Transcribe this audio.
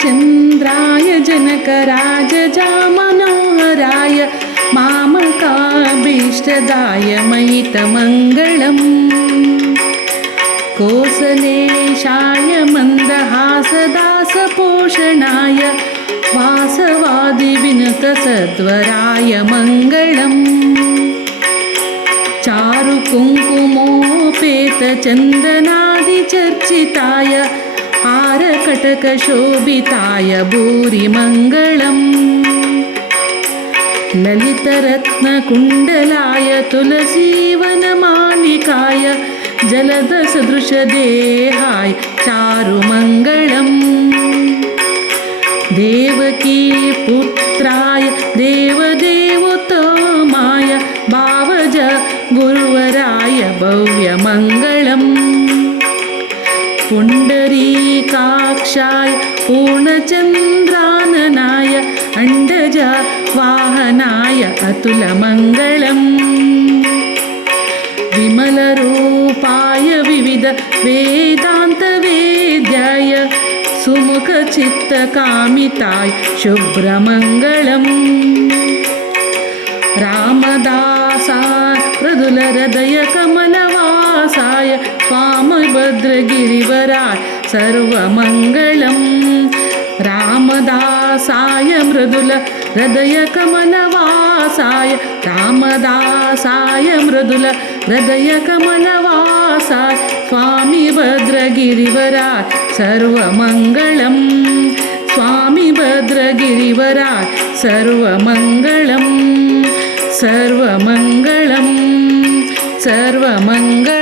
पूर्णचन्द्राय जनकराजजामनोहराय मामकाभीष्टदाय महितमङ्गलम् कोसलेशाय मन्दहासदासपोषणाय वासवादिविनुतसद्वराय मङ्गलम् चारुकुङ्कुमोपेतचन्दनादिचर्चिताय हारकटकशोभिताय भूरिमङ्गलम् ललितरत्नकुण्डलाय तुलसीवनमालिकाय जलदसदृशदेहाय चारुमङ्गलम् देवकीपुत्राय देवदेवोत्तमाय भावज गुरुवराय भव्यमङ्गलम् पुण्डरीकाक्षाय पूर्णचन्द्राननाय अण्डज वाहनाय अतुलमङ्गलम् विमलरूपाय विविध वेदान्तवेद्याय सुमुखचित्तकामिताय शुभ्रमङ्गलम् रामदासाय मृदुलहृदय कमलवासाय वामभद्रगिरिवराय सर्वमङ्गलम् रामदासाय मृदुलहृदय कमलवासाय रामदासाय मृदुलहृदय कमलवासाय स्वामी भद्रगिरिवराय सर्वमङ्गलम् स्वामी भद्रगिरिवराय सर्वमङ्गलम् सर्वमङ्गलम् सर्वमङ्गलम्।